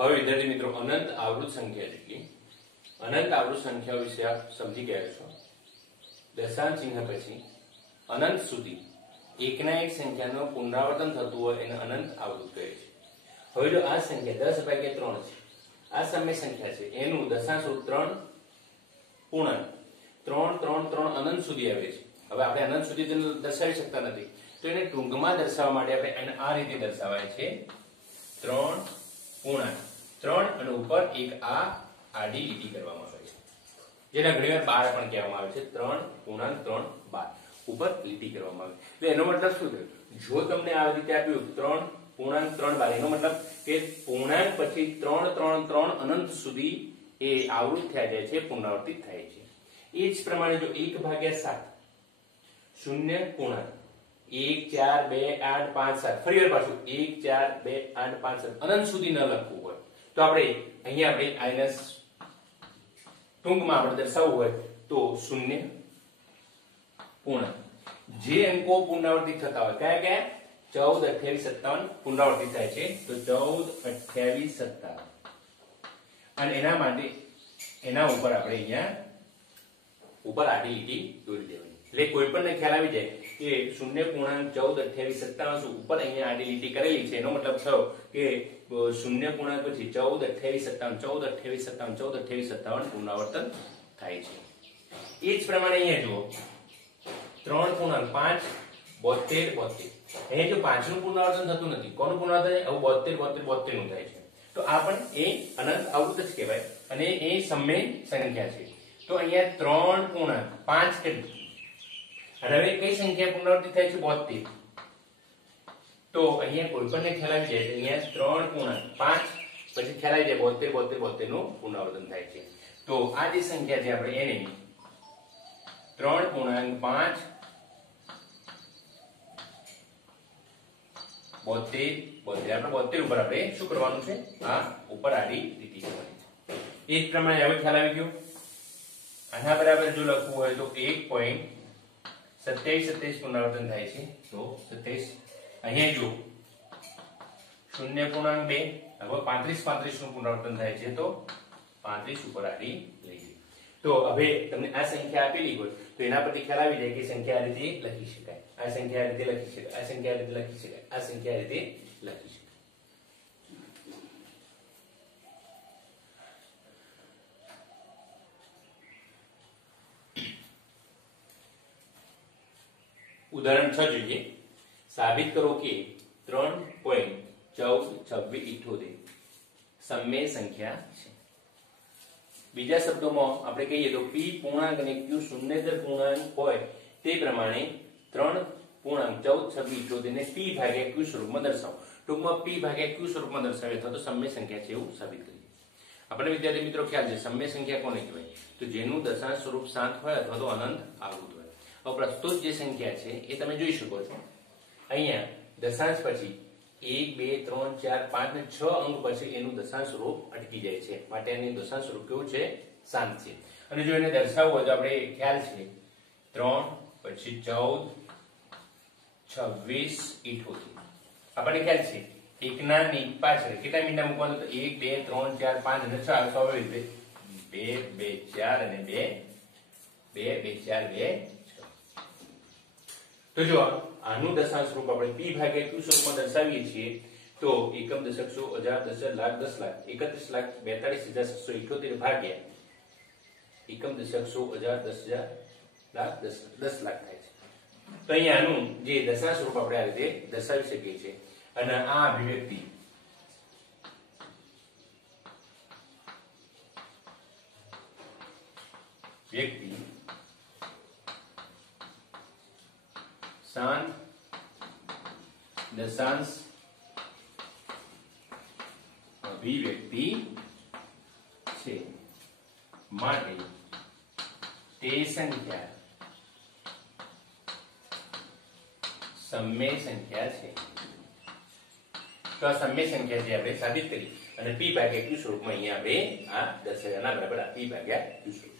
હવે વિદ્યાર્થી મિત્રો અનંત આવૃત સંખ્યા જેટલી અનંત આવૃત સંખ્યાઓ વિશે આપ સમજી ગયા છો। દશાંશ ચિહ્ન પછી અનંત સુધી એકના એક સંખ્યાનું પુનરાવર્તન થતું હોય એને અનંત આવૃત કહે છે। હવે જો આ સંખ્યા 10/3 છે, આ સમય સંખ્યા છે, એનું દશાંશ રૂપ 3 પૂર્ણાંક 3 3 3 અનંત સુધી આવે છે। હવે આપણે અનંત સુધી તેને દર્શાવી શકતા નથી, તો એને ટૂંકમાં દર્શાવવા માટે આપણે એને આ રીતે દર્શાવાય છે 3 પૂર્ણાંક 3 અને ઉપર એક આ આડી લીટી કરવામાં આવે છે, જેને ઘણીવાર 12 પણ કહેવામાં આવે છે। 3 પૂર્ણાંક 3 12 ઉપર લીટી કરવામાં આવે છે। તો એનો મતલબ શું થયો? જો તમને આ રીતે આપ્યું 3 પૂર્ણાંક 3 12, એનો મતલબ કે પૂર્ણાંક પછી 3 3 3 અનંત સુધી એ આવૃત થયા જાય છે, પુનરાવર્તિત થાય છે। એ જ પ્રમાણે જો 1/7 શૂન્ય પૂર્ણાંક 1 4 2 8 5 7 ફરીવાર પાછું 1 4 2 8 5 7 અનંત સુધી ન લખવું હોય તો આપણે અહીંયા આપણે આઈનસ ટૂંકમાં આપણે દર્શાવવું હોય તો શૂન્ય પૂર્ણાંક જે અંકો પુનરાવર્તિત થતા હોય કયા કયા 14 28 57 પુનરાવર્તિત થાય છે, તો 14 28 57 અને એના માટે એના ઉપર આપણે અહીંયા ઉપર આડી લીટી દોરી દેવાની। એટલે કોઈ પણ ખ્યાલ આવી જાય કે 0.14 28 57 ઉપર અહીંયા આડી લીટી કરેલી છે, એનો મતલબ થયો કે 0 પૂર્ણાંક પછી 14 28 57 14 28 57 14 28 57 પુનરાવર્તન થાય છે। એ જ પ્રમાણે અહીંયા જુઓ 3 પૂર્ણાંક 5 72 72, અહીંયા જો 5 નું પુનરાવર્તન થતું નથી, કોનું પુનરાવર્તન થાય? હવે 72 72 72 નું થાય છે, તો આ પણ એ અનંત આવૃત જ કહેવાય અને એ સમય સંખ્યા છે। તો અહીંયા 3 પૂર્ણાંક 5 કેટલી અને હવે કઈ સંખ્યા પુનરાવર્તિત થાય છે? 72, તો અહીંયા કોઈ પણ ખ્યાલ આવી જાય અહીંયા 3 પૂર્ણાંક 5 પછી ખ્યાલ આવી જાય 72 72 72 નું પુનરાવર્તન થાય છે। તો આ જે સંખ્યા છે આપણે એને 3 પૂર્ણાંક 5 72 72 આપણે 72 ઉપર આપણે શું કરવાનું છે? આ ઉપર આડી લીટી કરવાની છે। એ જ પ્રમાણે હવે ખ્યાલ આવી ગયો। આના બરાબર જો લખવું હોય તો 1.27 પુનરાવર્તન થાય છે, તો 27 અહીંયા જો 0.2 હવે 35 35 નું પુનરાવર્તન થાય છે, તો 35 ઉપર આડી લઈ જઈએ। તો હવે તમને આ સંખ્યા આપેલી હોય તો એના પરથી ખ્યાલ આવી જાય કે સંખ્યા આ રીતે લખી શકાય, આ સંખ્યા આ રીતે લખી શકાય, આ સંખ્યા આ રીતે લખી શકાય, આ સંખ્યા આ રીતે લખી શકાય। ઉદાહરણ 6 જોઈએ। સાબિત કરો કે 3.142678 સમય સંખ્યા છે। બીજા શબ્દોમાં આપણે કહીએ તો p પૂર્ણાંક અને q શૂન્યેતર પૂર્ણાંક હોય તે પ્રમાણે 3.142678 ને p ભાગ્યા q સ્વરૂપમાં દર્શાવો। ટૂંકમાં p ભાગ્યા q સ્વરૂપમાં દર્શાવે અથવા તો સમય સંખ્યા છે એવું સાબિત કરીએ। આપણે વિદ્યાર્થી મિત્રો ખ્યાલ છે સમય સંખ્યા કોને કહેવાય? તો જેનું દશાંશ સ્વરૂપ શાંત હોય અથવા તો અનંત આવૃત હોય। હવે પ્રસ્તુત જે સંખ્યા છે એ તમે જોઈ શકો છો, અહીંયા દશાંશ પછી 1 2 3 4 5 ને 6 અંક પછી એનું દશાંશ સ્વરૂપ અટકી જાય છે, માટે એનું દશાંશ સ્વરૂપ કેવું છે? શાંત છે। અને જો એને દર્શાવવું હોય તો આપણે ખ્યાલ છે 3 પછી 14 26 78 આપણને ખ્યાલ છે એકના ની પાછળ કેટલા મીંડા મૂકવાનું? તો 1 2 3 4 5 અને 6 સ્વાભાવિક રીતે 2 2 4 અને 2 2 2 4 2 તો જો આનું દશાંશ રૂપ આપણે p ભાગ્યા q સ્વરૂપમાં દર્શાવીએ છીએ તો એકમ દશક સો હજાર દશક લાખ 10 લાખ 31,42,778 ભાગ્યા એકમ દશક સો હજાર 10,000 લાખ 10 લાખ થાય છે। તો અહીંયા આનું જે દશાંશ રૂપ આપણે આ રીતે દર્શાવી શકીએ છીએ અને આ અભિવ્યક્તિ વ્યક્તિ શાંત દશાંશ અભિવ્યક્તિ છે, માટે તે સંખ્યા સમય સંખ્યા છે। તો આ સમય સંખ્યા જે આપણે સાબિત કરી અને p ભાગ્યા q સ્વરૂપમાં અહીંયા આપણે આ દર્શાવ્યાના બરાબર આ p ભાગ્યા q સ્વરૂપ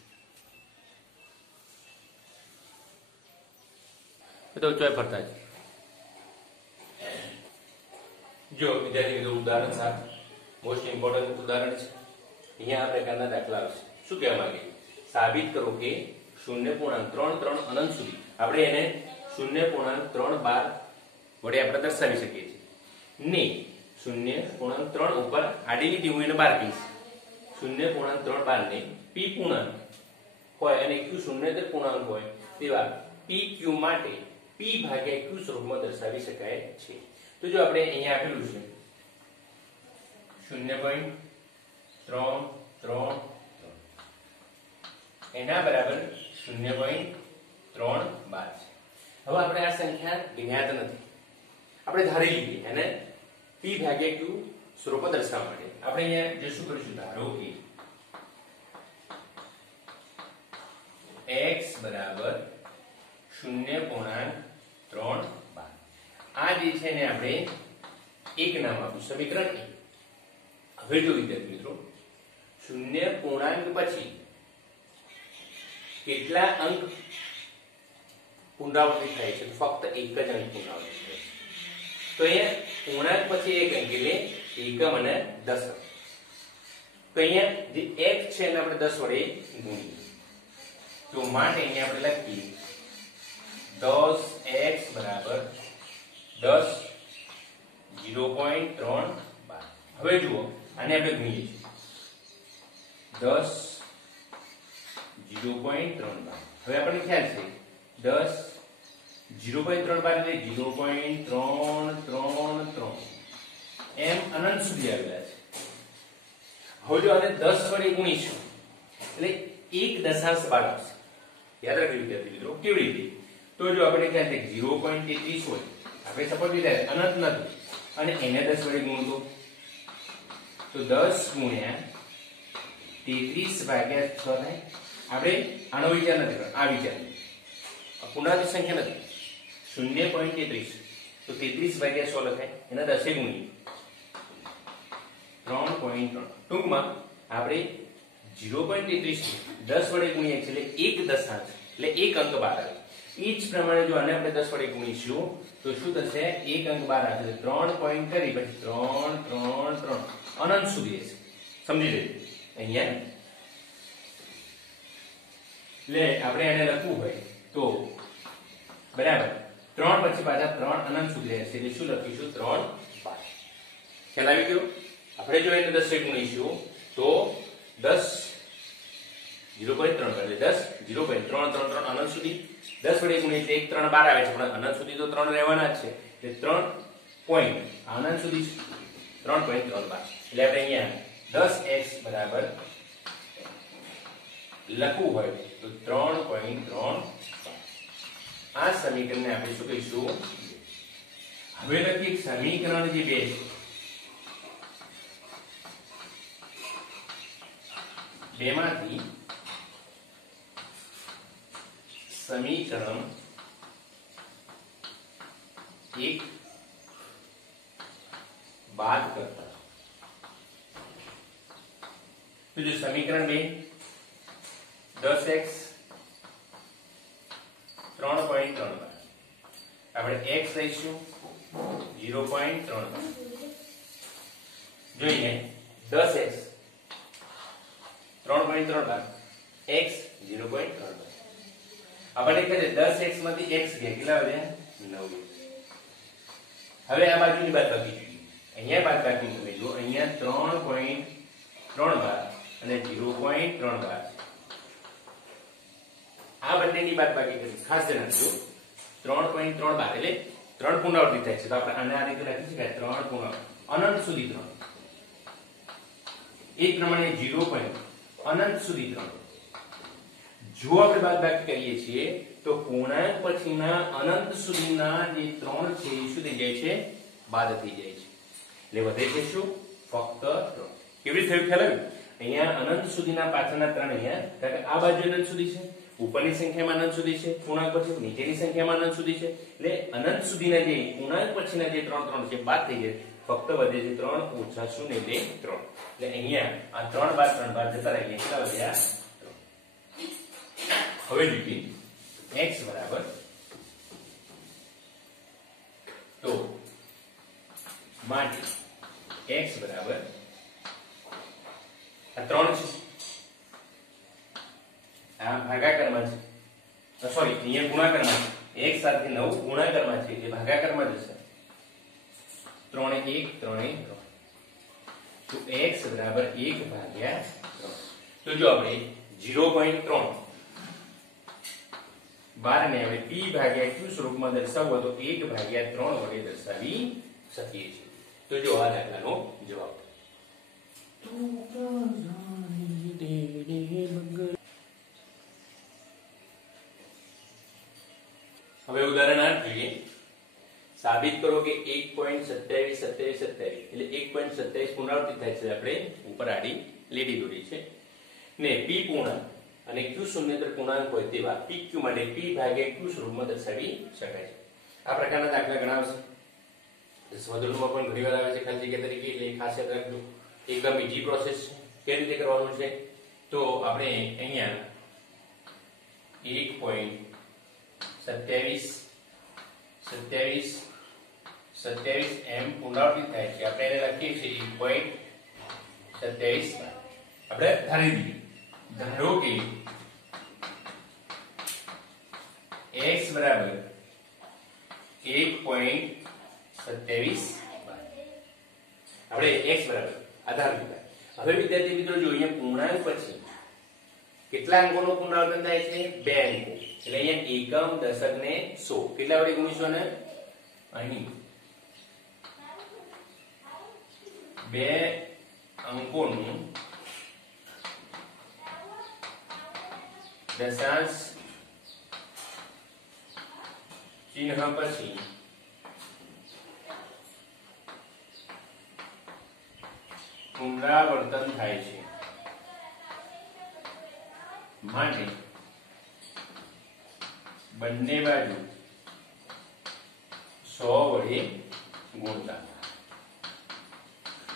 તો ચોય ફરતા છે। જો વિદ્યાર્થી મિત્રો ઉદાહરણ 7 મોસ્ટ ઇમ્પોર્ટન્ટ ઉદાહરણ છે. અહીંયા આ પ્રકારના દાખલા આવશે. શું કહેવા માંગે? સાબિત કરો કે 0.33 અનંત સુધી, આપણે એને 0.312 વડે આપણે દર્શાવી શકીએ છીએ ને 0.3 ઉપર આડી લીટી હું એને 12 કહીશ. 0.312 ને p પૂર્ણાંક હોય અને q શૂન્યતર પૂર્ણાંક હોય તેવા pq માટે p ભાગ્યા q સ્વરૂપમાં દર્શાવી શકાય છે. તો જો આપણે અહીંયા આપેલું છે 0.333 એના બરાબર 0.312 છે. હવે આપણે આ સંખ્યા જ્ઞાત નથી, આપણે ધારી લીધી એને p ભાગ્યા q સ્વરૂપમાં દર્શાવવા માટે. આપણે અહીંયા જે શું કરીશું, ધારો કે x બરાબર 0.312. આ જે છે ને આપણે એક નામ આપ્યું, સમીકરણ 1. હવે જો વિદ્યાર્થી મિત્રો, શૂન્ય પૂર્ણાંક પછી કેટલા અંક પુનરાવર્તિત થાય છે? ફક્ત એક જ અંક પુનરાવર્તિત થાય છે. તો અહીંયા પૂર્ણાંક પછી એક અંક એટલે એકમ અને દશક. તો અહીંયા જે x છે એને આપણે 10 વડે ગુણીએ. તો માટે અહીંયા આપણે લખીએ 10x બરાબર 10 0.312. હવે જુઓ, આને આપણે ગુણીએ છીએ 10 0.312. હવે આપણને ખ્યાલ છે 10 0.312 એટલે 0.333 એમ અનંત સુધી આવેલા છે. હવે જો આને 10 વડે ગુણીશું એટલે એક દશાંશ બાદ આવશે. યાદ રાખજો વિદ્યાર્થી મિત્રો. કેવી રીતે? તો જો આપણે ખ્યાલ છે 0.33 હોય, આપણે સપોઝ લીધા અનંત નથી અને એને 10 વડે ગુણો તો 10 ગુણ્યા 33 ભાગ્યા 6 થાય. આપણે આનો વિચાર નથી કરવાનો, આ વિચાર પુનરાવર્તિત સંખ્યા નથી. 0.33 તો 33 ભાગ્યા 100 લખાય, એના 10 ગુણીએ 3.3. ટૂંકમાં આપણે 0.33 10 વડે ગુણીએ એટલે એક દશાંશ એટલે એક અંક બહાર આવે. એ જ પ્રમાણે જો આને આપણે 10 વડે ગુણીશું તો શું થશે? એક અંક બહાર આવશે. 3 પોઈન્ટ કરી પછી 3 3 3 અનંત સુધી હશે. સમજી લેજો. અહીંયા એટલે આપણે એને લખવું હોય તો બરાબર 3 પછી પાછા 3 અનંત સુધી રહેશે એટલે શું લખીશું? 3 5. ખ્યાલ આવી ગયો? આપણે જો એને 10 વડે ગુણીશું તો 10 0.3 એટલે 10 0.333 અનંત સુધી 10 વડે ગુણીએ એટલે 1 3 12 આવે છે, પણ અનંત સુધી તો 3 રહેવાના જ છે એટલે 3 પોઈન્ટ અનંત સુધી 3.312. એટલે આપણે અહીંયા 10x બરાબર લખવું હોય તો 3.3. આ સમીકરણને આપણે શું કહીશું? હવે લખીએ સમીકરણ જે 2 છે બેમાંથી સમીકરણ 1 બાદ કરતા. તો જો સમીકરણ 2 10x 3.3 આપણે x લઈશું 0.3. જોઈએ 10x 3.3 x 0.3. આપણે કહે 10x માંથી x ગયા કેટલા વધ્યા? 9. હવે આ બાજુની બાદબાકી જોઈએ. અહીંયા બાદબાકી તમે જુઓ, અહીંયા 3.312 અને 0.312 આ બંનેની બાદબાકી કરી. ખાસ ધ્યાન રાખજો 3.312 એટલે 3 પુનરાવર્તિત થાય છે તો આપણે આને આ રીતે લખી શકાય 3 પુનરાવર્તિત અનંત સુધી 3. એ જ પ્રમાણે 0. અનંત સુધી 3. જો આપણે બાદબાકી કરીએ છીએ તો પૂર્ણાંક પછીના અનંત સુધીના જે 3 છે એ શું થઈ જાય છે? બાદ થઈ જાય છે. એટલે વધે છે શું? ફક્ત 3. કેવી રીતે થયું ખ્યાલ આવ્યો? અહીંયા અનંત સુધીના પાછળના 3 અહીંયા કારણ કે આ બાજુ અનંત સુધી છે, ઉપરની સંખ્યામાં અનંત સુધી છે, પૂર્ણાંક પછી નીચેની સંખ્યામાં અનંત સુધી છે. એટલે અનંત સુધીના જે પૂર્ણાંક પછીના જે 3 છે બાદ થઈ જાય. ફક્ત વધે છે 3 ઓછા 0 એટલે 3. એટલે અહીંયા આ 3 બાદ 3 બાદ જતા રહીએ કેટલા વધ્યા? 3. હવે જોઈએ x બરાબર તો માટે x બરાબર આ ભાગાકારમાં છે, સોરી અહીંયા ગુણાકારમાં છે, 1 સાથે 9 ગુણાકારમાં છે એટલે ભાગાકારમાં જશે. 3 1 3 3 તો x બરાબર 1 ભાગ્યા 3. તો જો આપણે 0.3 12 ને આપણે p ભાગ્યા q સ્વરૂપમાં દર્શાવવો તો 1 ભાગ્યા 3 વડે દર્શાવી શકીએ છીએ. તો જો આ દાખલાનો જવાબ. હવે ઉદાહરણ 8 જોઈએ. સાબિત કરો કે 1.272727 એટલે 1.27 પુનરાવર્તિત થાય છે. આપણે ઉપર આડી લીટી દોરી છે ને p પૂર્ણાંક અને q શૂન્યેતર પૂર્ણાંક હોય તેવા pq માટે p ભાગ્યા q સ્વરૂપમાં દર્શાવી શકાય છે. આ પ્રકારના દાખલા ઘણા આવશે. સ્વધર્મમાં પણ ઘણીવાર આવે છે ખાલી જગ્યા તરીકે, એટલે ખાસ યાદ રાખજો. એકદમ ઈઝી પ્રોસેસ છે. કેવી રીતે કરવાનું છે તો આપણે અહીંયા 1.27 એમ પુનરાવર્તિત થાય છે. આપણે એને લખીએ છીએ 1.27. આપણે ધારી દઈએ, ધારો કે x બરાબર 1.27 આપણે x બરાબર આધાર લીધા. હવે વિદ્યાર્થી મિત્રો જો અહીંયા પૂર્ણાંક પછી કેટલા અંકોનો પુનરાવર્તન થાય છે? 2 અંકો. એટલે અહીંયા એકમ, દશક ને 100 કેટલા વડે ગુણીશું? ને અહીં 2 અંકોનું દશાંશ ચિહ્ન પછી પુનરાવર્તન થાય છે. માટે બંને બાજુ 100 વડે ગુણતા.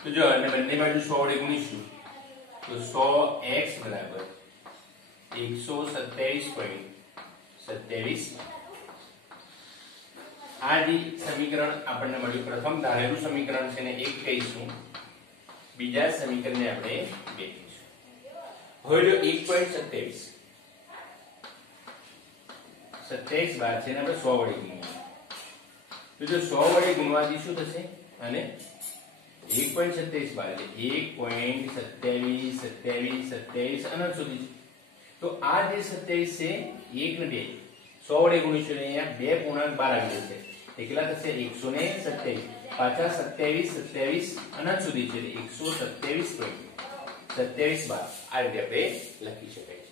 તો જો અને બંને બાજુ 100 વડે ગુણીશું તો 100x બરાબર 127.27. આ જે સમીકરણ આપણને મળ્યું, પ્રથમ ધારેલું સમીકરણ છે ને 1 કહીશું, બીજા સમીકરણને આપણે 2 કહીશું. હવે જો 1.27 27 બાર છે ને આપણે 100 વડે ગુણીએ તો જો 100 વડે ગુણવાથી શું થશે? અને 1.27 બાર એટલે 1.27 27 અનંત સુધી. તો આ જે 27 છે 1 ને 2 100 વડે ગુણીશું, અહીંયા 2 પૂર્ણાંક 12 આવી જશે. કેટલા થશે? 127. પાછા 27 અનંત સુધી છે એટલે 127.27 બાર. આ રીતે આપણે લખી શકાય છે.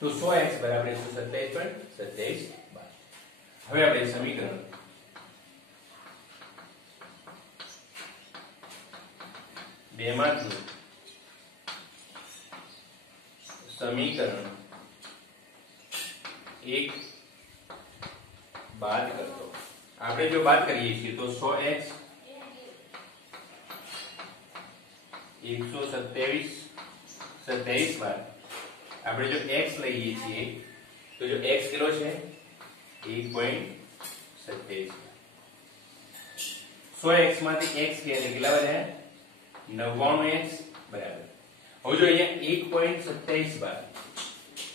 તો 100x બરાબર 127.27 બાર. હવે આપણે સમીકરણ બેમાંથી સમીકરણ 1 બાદ કરતો. આપણે જો બાદ કરીએ છીએ તો 100x 127 બાદ આપણે જો x લઈએ છીએ તો જો x કેટલો છે? 1.27. 100x માંથી x કેટલા વધ્યા? 99x બરાબર. હવે જો અહીંયા 1.27 બાદ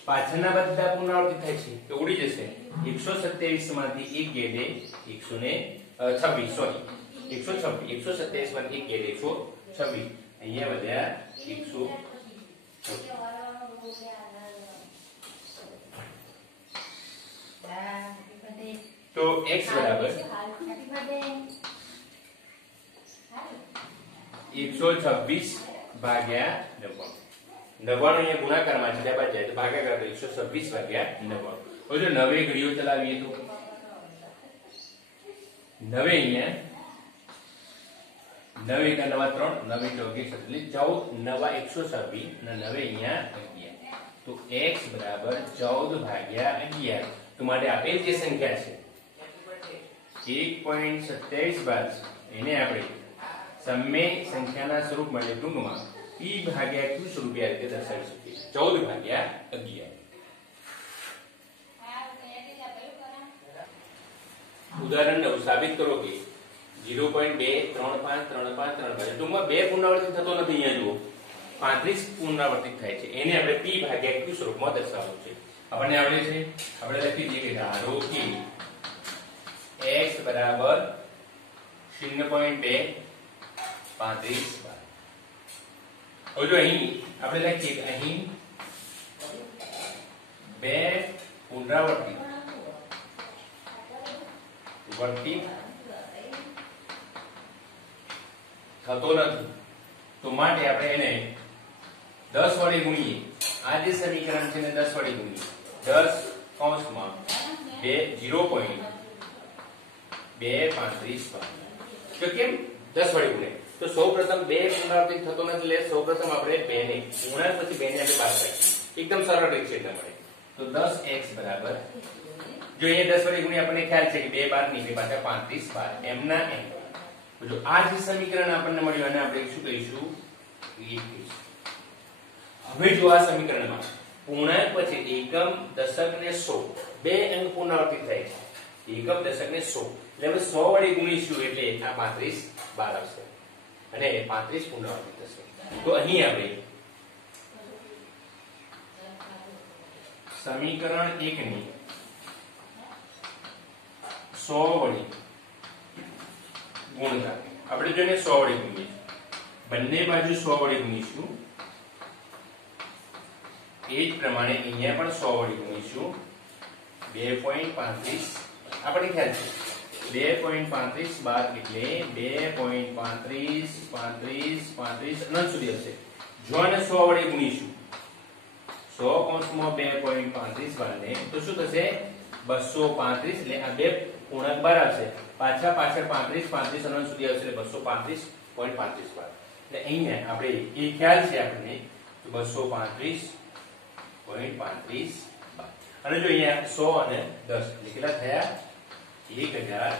પાછળના બધા પુનરાવર્તિત થાય છે તો ઉડી જશે. 127 માંથી 1 ગેડે 126, સોરી 126, 127 માંથી 1 ગેડે 126, અહીંયા વધ્યા 126. તો x બરાબર 126 ભાગ્યા 99. અહીંયા ગુણાકારમાં છે, ત્યારબાદ જાય તો ભાગાકાર 126 ભાગ્યા 99. હવે જો 9 ઘડીઓ ચલાવીએ તો 9 અહીંયા 9 એકા 9 3, 9 ચોકે 14, 9 126 અને 9 અહીંયા 11. તો x બરાબર 14 ભાગ્યા 11. તો માટે આપેલ જે સંખ્યા છે 1.27 બાદ એને આપણે સમય સંખ્યાના સ્વરૂપમાં એટલે ટૂંકમાં p ભાગ્યા q સ્વરૂપે આ રીતે દર્શાવી શકીએ. 14 ભાગ્યા 11. ઉદાહરણ 9 સાબિત કરો કે 0.2353535 ટૂંકમાં 2 પુનરાવર્તિત થતો નથી. અહીંયા જુઓ 35 પુનરાવર્તિત થાય છે એને આપણે p ભાગ્યા q સ્વરૂપમાં દર્શાવવું છે. આપણને આવડે છે, આપણે લખી દઈએ કે ધારો કે x બરાબર 0.2 35 bar. હવે જો અહીં આપણે લખીએ કે અહીં બે પુનરાવર્તિત થતો નથી, તો માટે આપણે એને 10 વડે ગુણીએ. આ જે સમીકરણ છે ને 10 વડે ગુણીએ. 10 કૌંસમાં 0.235 bar. તો કેમ 10 વડે ગુણે? તો સૌપ્રથમ બે પુનરાવર્તિત થતો નથી એટલે સૌપ્રથમ આપણે 2 ને ગુણ્યા પછી 2 ને આપણે બાદ કરીએ. એકદમ સરળ રીત છે તમારે. તો 10x બરાબર, જો અહીંયા 10 વડે ગુણ્યા આપણને ખ્યાલ છે કે 2 બાર ની 2 પાછા 35 બાર એમના એમ. જો આ જે સમીકરણ આપણને મળ્યું અને આપણે શું કહીશું? હવે જો આ સમીકરણમાં પૂર્ણાંક પછી એકમ, દશક ને 100 બે અંક પુનરાવર્તિત થાય છે. એકમ, દશક ને 100 એટલે હવે 100 વડે ગુણીશું એટલે આ 35 બાર આવશે અને 35 પુનરાવર્તિત થશે. તો અહીં આપણે સમીકરણ 1 ની 100 વડે ગુણતા આપણે જોઈને 100 વડે ગુણીએ. બંને બાજુ 100 વડે ગુણીશું. એ જ પ્રમાણે અહીંયા પણ 100 વડે ગુણીશું. 2.35 આપણને ખ્યાલ છે 2.35 બાર એટલે 2.35 35 35 અનંત સુધી હશે. જો આને 100 વડે ગુણીશું 100 કૌંસમાં 2.35 બાર ને તો શું થશે? 235 એટલે આ બે પૂર્ણાંક બાર આવશે. પાછળ 35 35 અનંત સુધી આવશે એટલે 235.35 બાર. એટલે અહીંયા આપણે એ ખ્યાલ છે આપણને 235.35 બાર. અને જો અહીંયા 100 અને 10 એટલે કેટલા થયા? 1000.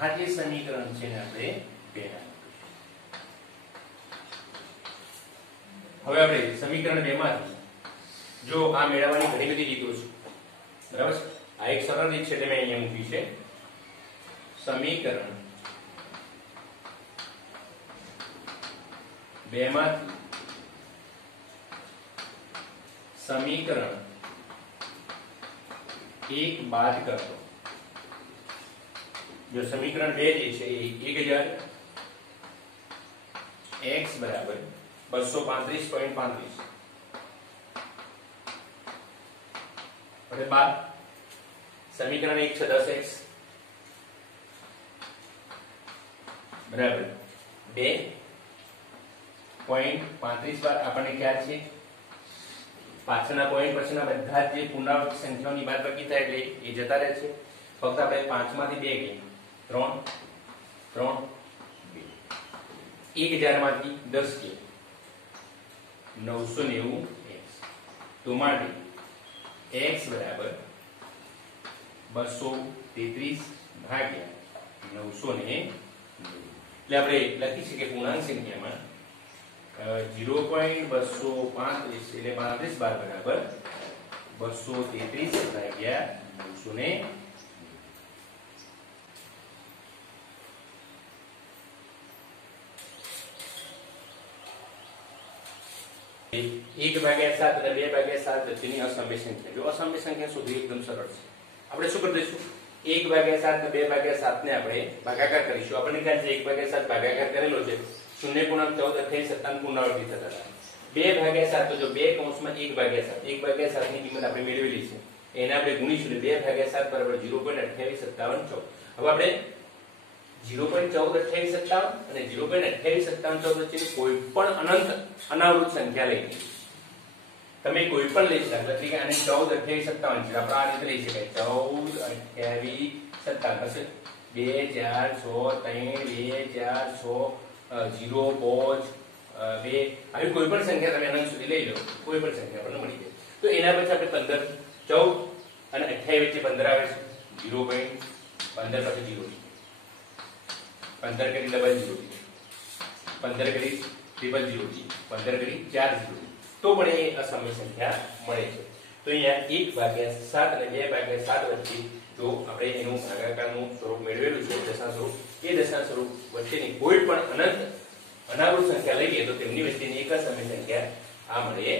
આ જે સમીકરણ છે ને આપણે પેલા. હવે આપણે સમીકરણ 2 માંથી જો આ મેળવવાની ઘણી બધી રીતો છે, બરાબર છે. આ એક સરળ રીત છે એટલે મેં અહીંયા મૂકી છે. સમીકરણ 2 માંથી સમીકરણ 1 બાદ કરો. જો સમીકરણ 2 જે છે એ 1000 x બરાબર 235.35 અને બાદ સમીકરણ 1 છે 10x બરાબર 2.35 બાર આપણને ખ્યાલ છે. પાછળના પોઈન્ટ પછીના બધા જે પુનરાવર્તિત સંખ્યાઓની બાદબાકી થાય એટલે એ જતા રહે છે. ફક્ત આપણે 5 માંથી 2 ગઈ 3 3 2 1000 માંથી 10 ગઈ 990x. તો માટે x બરાબર 233 ભાગ્યા 990. એટલે આપણે લખી શકીએ પૂર્ણાંક સંખ્યામાં 0.235 એટલે 35 બાર બરાબર 233 ભાગ્યા 990. એક ભાગ્યા 7 અને 2 ભાગ્યા 7 વચ્ચેની અસમય સંખ્યા. જો અસમય સંખ્યા શોધવી એકદમ સરળ છે. આપણે શું કરી દઈશું? 1 ભાગ્યા 7 અને 2 ભાગ્યા 7 ને આપણે ભાગાકાર કરીશું. આપણને ખ્યાલ છે 1 ભાગ્યા 7 ભાગાકાર કરેલો છે 0.1428 પુનરાવર્તિત થતા હતા. 2 ભાગ્યા 7 તો જો 2 કૌંસમાં 1 ભાગ્યા 7 1 ભાગ્યા 7 ની કિંમત આપણે મેળવેલી છે એને આપણે ગુણીશું એટલે 2 ભાગ્યા 7 બરાબર 0.285714. હવે આપણે 0.142857 અને 0.285714 વચ્ચેની કોઈ પણ અનંત અનાવૃત સંખ્યા લઈ તમે કોઈ પણ લઈ શકો. એટલે કે આને 142857 છે આપણે આ રીતે લઈ શકાય 142857 થશે 2 4 6 3 2 4 6 0 5 2 આવી કોઈ પણ સંખ્યા તમે અનંત સુધી લઈ લો કોઈ પણ સંખ્યા આપણને મળી જાય. તો એના પછી આપણે 15 14 અને 28 વચ્ચે 15 આવે છે 0.15 પછી 0 15 કરી ડબલ 0 15 કરી ટ્રિપલ 0 15 કરી 4 0 તો પણ એ અસમય સંખ્યા મળે છે. તો અહીંયા 1 ભાગ્યા 7 અને 2 ભાગ્યા 7 વચ્ચે જો આપણે એનું ભાગાકારનું સ્વરૂપ મેળવેલું છે દશાંશ સ્વરૂપ, એ દશાંશ સ્વરૂપ વચ્ચેની કોઈ પણ અનંત અનાવૃત સંખ્યા લઈએ તો તેમની વચ્ચેની એક જ સમય સંખ્યા આ મળે